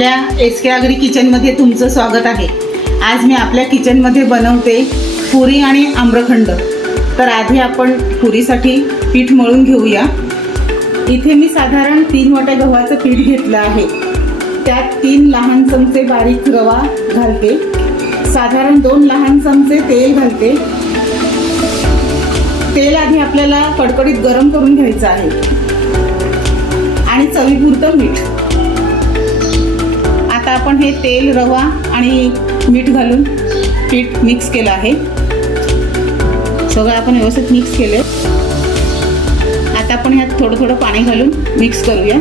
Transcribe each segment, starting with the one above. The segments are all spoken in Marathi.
आपल्या एस के आगरी किचनमध्ये तुमचं स्वागत आहे। आज मी आपल्या किचनमध्ये बनवते पुरी आणि आम्रखंड। तर आधी आपण पुरीसाठी पीठ मळून घेऊया। इथे मी साधारण 3 वाट्या गव्हाचं पीठ घेतलं आहे। त्यात 3 लहान चमचे बारीक रवा घालते, साधारण 2 लहान चमचे तेल घालते। तेल आधी आपल्याला कडकडीत गरम करून घ्यायचं आहे आणि चवीपुरतं मीठ। आता आपण हे तेल, रवा आणि मीठ घालून पीठ मिक्स केलं आहे। सगळं आपण व्यवस्थित मिक्स केले। आता आपण ह्यात थोडं थोडं पाणी घालून मिक्स करूया।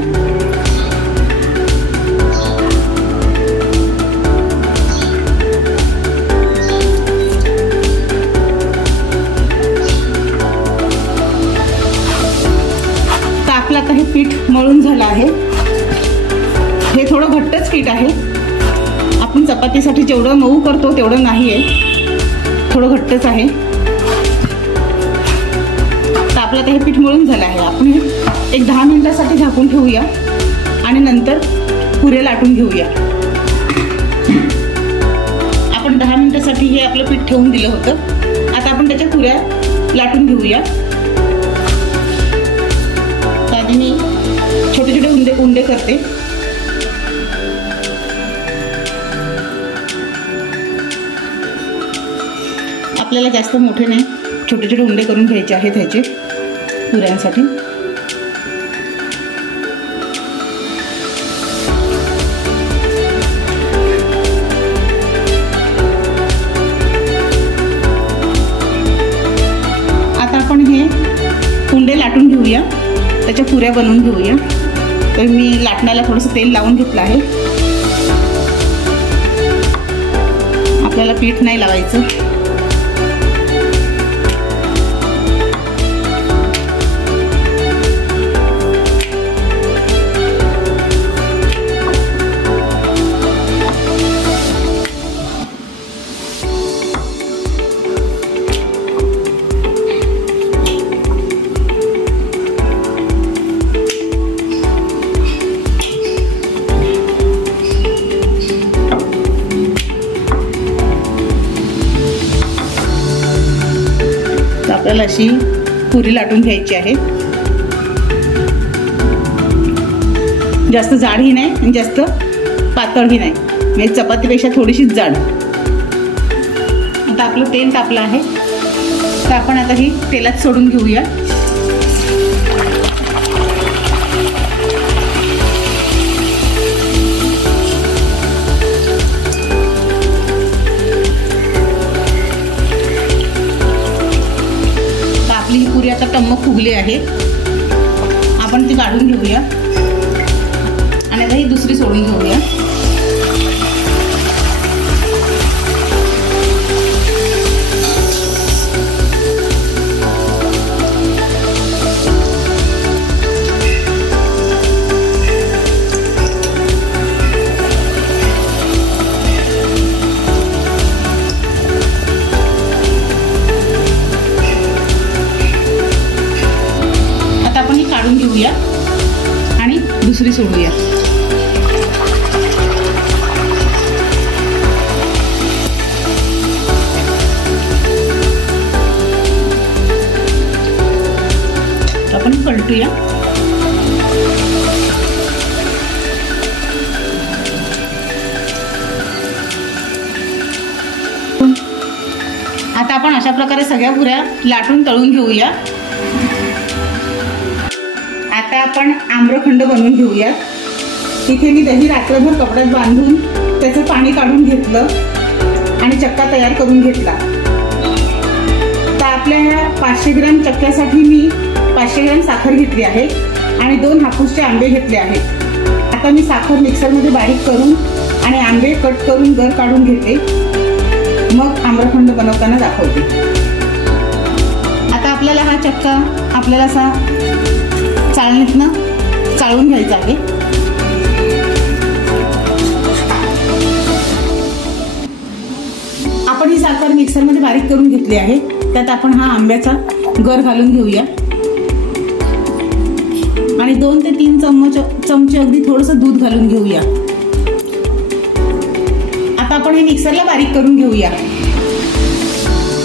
तर आपलं आता हे पीठ मळून झालं आहे। हे थोडं घट्टच पीठ आहे। आपण चपातीसाठी जेवढं मऊ करतो तेवढं नाही आहे, थोडं घट्टच आहे। तर आपलं आता हे पीठ मळून झालं आहे। आपण एक 10 मिनिटासाठी झाकून ठेवूया आणि नंतर पुऱ्या लाटून घेऊया। आपण 10 मिनिटासाठी हे आपलं पीठ ठेवून दिलं होतं। आता आपण त्याच्या पुऱ्या लाटून घेऊया। आधी मी छोटे छोटे उंडे करते। आपल्याला जास्त मोठे नाही, छोटे छोटे उंडे करून घ्यायचे आहेत ह्याचे पुऱ्यांसाठी। आता आपण हे उंडे लाटून घेऊया, त्याच्या पुऱ्या बनवून घेऊया। तर मी लाटण्याला थोडंसं तेल लावून घेतलं आहे। आपल्याला पीठ नाही लावायचं। आपल्याला अशी पुरी लाटून घ्यायची आहे। जास्त जाडही नाही आणि जास्त पातळही नाही, म्हणजे चपातीपेक्षा थोडीशीच जाड। आता आपलं तेल तापलं आहे, तर आपण आता ही तेलात सोडून घेऊया। आपली ही पुरी आता टम्म फुगली आहे। आपण ती काढून घेऊया आणि आता ही दुसरी सोडून घेऊया। काढून घेऊया आणि दुसरी सोडूया। आपण पलटूया। आता आपण अशा प्रकारे सगळ्या पुऱ्या लाटून तळून घेऊया। आता आपण आम्रखंड बनवून घेऊया। इथे मी दही रात्रभर कपड्यात बांधून त्याचं पाणी काढून घेतलं आणि चक्का तयार करून घेतला। तर आपल्या ह्या 500 ग्रॅम चक्क्यासाठी मी 500 ग्रॅम साखर घेतली आहे आणि 2 हापूसचे आंबे घेतले आहेत। आता मी साखर मिक्सरमध्ये बारीक करून आणि आंबे कट करून गर काढून घेते, मग आम्रखंड बनवताना दाखवते। आता आपल्याला हा चक्का आपल्याला असा चाळणीतनं चाळून घ्यायचा आहे। आपण ही साखर मिक्सरमध्ये बारीक करून घेतली आहे। त्यात आपण हा आंब्याचा गर घालून घेऊया आणि 2 ते 3 चमचे अगदी थोडंसं दूध घालून घेऊया। आपण हे मिक्सरला बारीक करून घेऊया।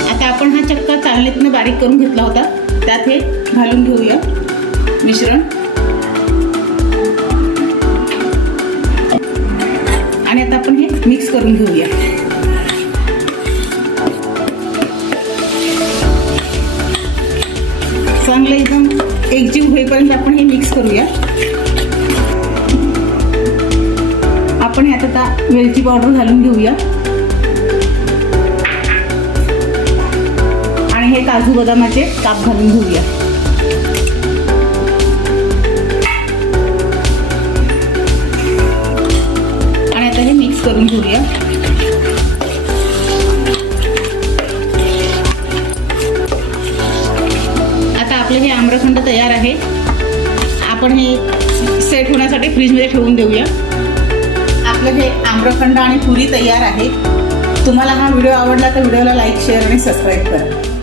आता आपण हा चक्का चाळणीतनं बारीक करून घेतला होता, त्यात हे घालून घेऊया मिश्रण आणि आता आपण हे मिक्स करून घेऊया। चांगलं एकदम एकजीव होईपर्यंत आपण हे मिक्स करूया। आपण ह्यात आता वेलची पावडर घालून घेऊया आणि हे काजू बदामाचे काप घालून घेऊया। आणि आता हे मिक्स करून घेऊया। आता आपले हे आम्रखंड तयार आहे। आपण हे सेट होण्यासाठी फ्रीजमध्ये ठेवून देऊया। आपलं हे आम्रखंड आणि पुरी तयार आहे। तुम्हाला हा व्हिडिओ आवडला तर व्हिडिओला लाईक, शेअर आणि सबस्क्राईब करा।